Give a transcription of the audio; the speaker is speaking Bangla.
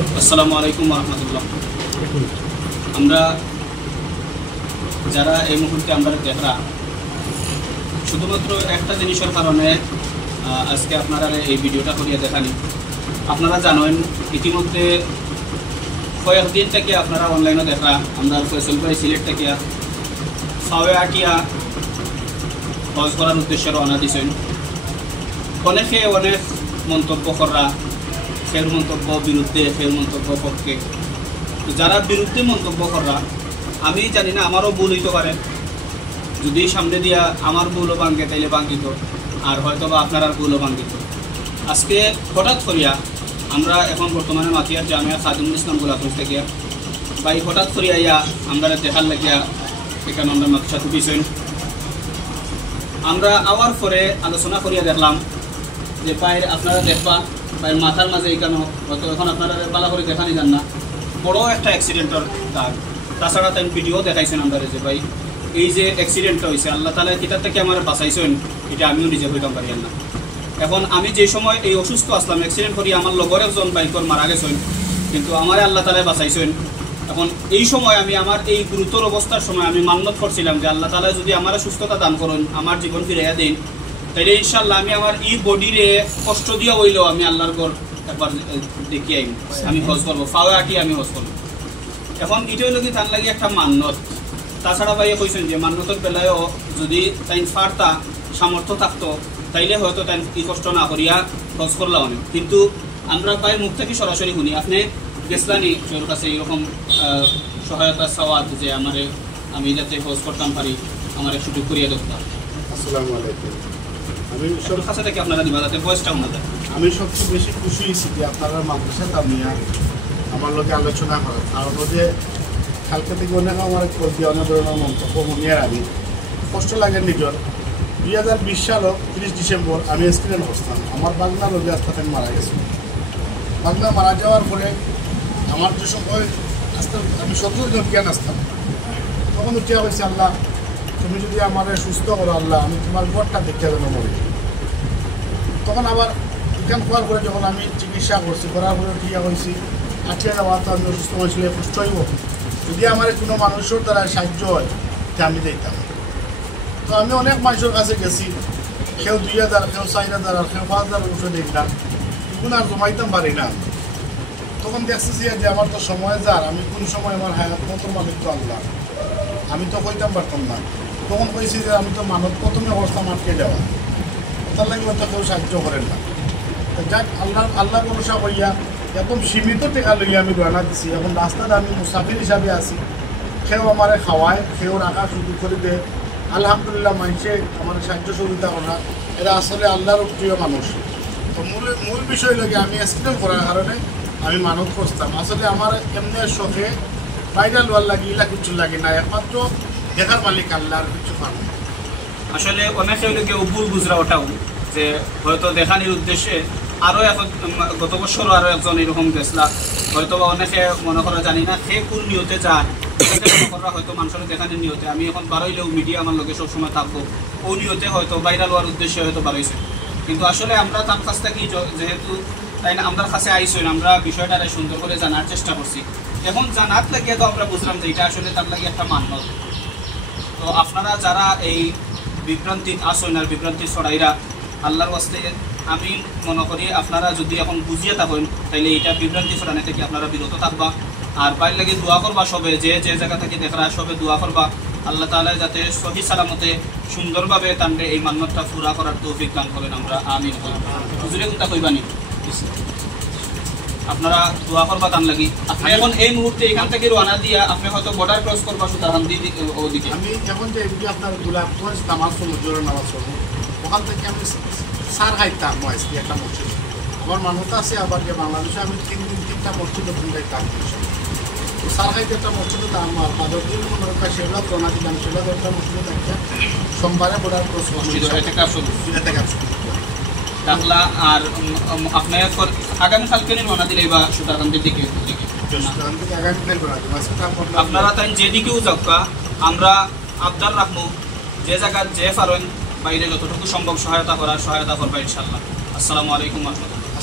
আসসালামু আলাইকুম রহমতুল্লাহ। আমরা যারা এই মুহূর্তে আমরা দেখরা শুধুমাত্র একটা জিনিসের কারণে আজকে আপনারা এই ভিডিওটা করিয়া দেখানি। আপনারা জানেন ইতিমধ্যে কয়েকদিন থেকে আপনারা অনলাইনে দেখরা আমরা ফয়সল ভাই সিলেট থেকে ফাওয়ে আটিয়া হজ করার উদ্দেশ্যে রওনা দিয়েছেন। অনেকে অনেক মন্তব্য করা, ফের মন্তব্য বিরুদ্ধে, ফের মন্তব্য পক্ষে। যারা বিরুদ্ধে মন্তব্য করা আমি জানি না, আমারও ভুল হইতে পারে। যদি সামনে দিয়া আমার ভুলও ভাঙ্গে তাইলে ভাঙ্গিত, আর হয়তো বা আপনার আর ভুলও ভাঙ্গিত। আজকে হঠাৎ করিয়া আমরা এখন বর্তমানে মাতিয়ার জামিয়া খাদিমুল ইসলাম গোলাপুর থেকে ভাই হঠাৎ করিয়া ইয়া আমরা দেখার লাগিয়া এখানে আমরা মাকসা টুপিছেন। আমরা আওয়ার পরে আলোচনা করিয়া দেখলাম যে পায়ের আপনারা দেখবা পায়ের মাথার মাঝে এখানে হয়তো এখন আপনারা পালা করে দেখানি যান না, বড় একটা অ্যাক্সিডেন্টের দাগ। তাছাড়া তাই ভিডিও দেখাইছেন আমরা যে ভাই এই যে অ্যাক্সিডেন্টটা হয়েছে আল্লাহ তালা কিতার থেকে আমার বাঁচাইছেন, এটা আমিও নিজে হইতাম পারি না। এখন আমি যে সময় এই অসুস্থ আসলাম, অ্যাক্সিডেন্ট করি আমার লগর একজন বাইকর মারা গেছেন, কিন্তু আমার আল্লাহ তালা বাঁচাইছেন। এখন এই সময় আমি আমার এই গুরুতর অবস্থার সময় আমি মান্যত করছিলাম যে আল্লাহ তালা যদি আমার সুস্থতা দান করেন, আমার জীবন ফিরাইয়া দেন, তাইলে ইনশাল্লাহ আমি আমার এই বডিরে কষ্ট দিয়া হইলেও আমি আল্লাহর ঘর একবার দেখি আমি হজ করবো, ফাওয়া আঁকি আমি হজ করবো। এখন এটাই লোক তার লাগে একটা মান্যত। তাছাড়া ভাই কইছেন যে মান্যতের বেলায়ও যদি তাই ফারতা সামর্থ্য থাকতো তাইলে হয়তো তাই কি কষ্ট না করিয়া হজ করলাম অনেক। কিন্তু আমরা ভাই মুখ থেকে সরাসরি শুনি আপনি গেছলানি তোর কাছে এরকম সহায়তা চাওয়াত যে আমি যাতে হজ করতাম পারি, আমার এক সুযোগ করিয়া দরকার। আসসালামু আলাইকুম। আমি সবার কাছে থেকে আপনারা দিবা যাতে বয়সটা ওনা যায়। আমি সবচেয়ে বেশি খুশি হয়েছি যে আপনারা মাদ্রাসা তামিয়া আমার লোকে আলোচনা করেন। কারণ যে কালকে থেকে অনেক আমার করবি অনেক ধরনের মন্তব্য মনিয়ার আমি কষ্ট লাগে নিজের। 2020 সালও 30 ডিসেম্বর আমি অ্যাক্সিডেন্ট করতাম। আমার বাগনা লোকে হাসপাতালে মারা গেছে। বাগনা মারা যাওয়ার পরে আমার যে সময় আসতে আমি 17 জন জ্ঞান আসতাম, তখন উঠিয়া হয়েছে আল্লাহ তুমি যদি আমার সুস্থ করো আল্লাহ, আমি তোমার ঘরটা দেখতে যেন মরি। তখন আবার এখান হওয়ার পরে যখন আমি চিকিৎসা করছি, করার পরে ঠিক হয়েছি, আটকে যাওয়া তো আমি অসুস্থ হয়েছিল, সুস্থ হইব। যদি আমার কোনো মানুষের দ্বারা সাহায্য হয় তা আমি দেখতাম। তো আমি অনেক মানুষের কাছে গেছি, কেউ 2000, কেউ 4000 আর কেউ 5000 ওষুধ দেখলাম, এগুলো আর জমাইতাম পারি না। তখন দেখছি যে আমার তো সময় যার, আমি কোন সময় আমার হায়াত মতো মালিক তো আল্লাহ, আমি তো কইতাম পারতাম না। তখন কইছি যে আমি তো মানব প্রথমে অবস্থা আটকে যাওয়া, তার লাগে হয়তো কেউ সাহায্য করেন না। যাক আল্লাহ ভরসা করিয়া একদম সীমিত টাকা লইয়া আমি রওনা দিছি। এখন রাস্তাতে আমি মুসাফির হিসাবে আছি, কেউ আমার খাওয়ায়, কেউ রাখার সুযোগ করে দেয়। আলহামদুলিল্লাহ মানুষে আমার সাহায্য সুবিধা করা, এরা আসলে আল্লাহর প্রিয় মানুষ। তো মূল বিষয় লাগে আমি অ্যাক্সিডেন্ট করার কারণে আমি মানত করতাম। আসলে আমার এমনি শখে বাইরে লোয়ার লাগে ইলা কিছু লাগে না, একমাত্র দেখার মালিক আল্লাহ, আর কিছু পারবে। আসলে অনেকে লোকে ভুল বুঝরা ওটাও যে হয়তো দেখানির উদ্দেশ্যে আরও এখন গত বছরও আরও একজন এরকম গেছলা, হয়তো বা অনেকে মনে করা জানি না সে কোন নিয়তে যায়, হয়তো মানুষের দেখানির নিয়তে আমি এখন বারোইলেও মিডিয়া আমার লোকে সবসময় থাকবো, ও নিয়তে হয়তো ভাইরাল হওয়ার উদ্দেশ্যে হয়তো বারোইছে। কিন্তু আসলে আমরা তার কাছ থেকে যেহেতু তাই না আমার কাছে আইসেন, আমরা বিষয়টা সুন্দর করে জানার চেষ্টা করছি। এখন জানার লাগিয়ে তো আমরা বুঝলাম যে এটা আসলে তার লাগে একটা মান্যত। তো আপনারা যারা এই বিভ্রান্তি আসেন আর বিভ্রান্তি ছড়াইরা, আল্লাহর ওয়াস্তে আমি মনে করি আপনারা যদি এখন বুঝিয়ে থাকেন তাইলে এটা বিভ্রান্তি ছড়ানো থেকে আপনারা বিরত থাকবা। আর বাইর লাগে দোয়া করবা, সবে যে জায়গা থেকে দেখরা সবে দোয়া করবা আল্লাহ তাআলা যাতে সহি সালামতে সুন্দরভাবে তান্ডে এই মান্যতটা পুরা করার তৌফিক দান করেন। আমরা আমিন। হুজুরে কোনটা কইবানি আপনারা দোয়া করবা তান লাগি। আপনি এখন এই মুহূর্তে এখান থেকে রওনা দিয়া আপনি হয়তো বর্ডার ক্রস করবা সুতারহান ওদিকে। আমি এখন যে এমনি আপনার গোলাপগঞ্জ নামাজ পড়বো, জোরে নামাজ পড়বো, ওখান থেকে আমি সার খাইতাম মসজিদ, একটা মসজিদ আমার মান্যতা আছে। আবার যে বাংলাদেশে আমি 3টা মসজিদ খাইতাম, সার খাইতে একটা মসজিদে আমার 15 দিন মনে হয় সেগুলো রওনা দিলাম, সেগুলো একটা মসজিদে থাকতাম। সোমবারে বর্ডার ক্রস ডাকলা। আর আপনার আগামীকালকে রওনা দিলে বা সুতারকান্দির দিকে আপনারা তাই যেদিকেও যাকা আমরা আবদার রাখবো, যে জায়গা যে পারেন বাইরে যতটুকু সম্ভব সহায়তা করবা ইনশাল্লাহ। আসসালামু আলাইকুম ওয়া রাহমাতুল্লাহ।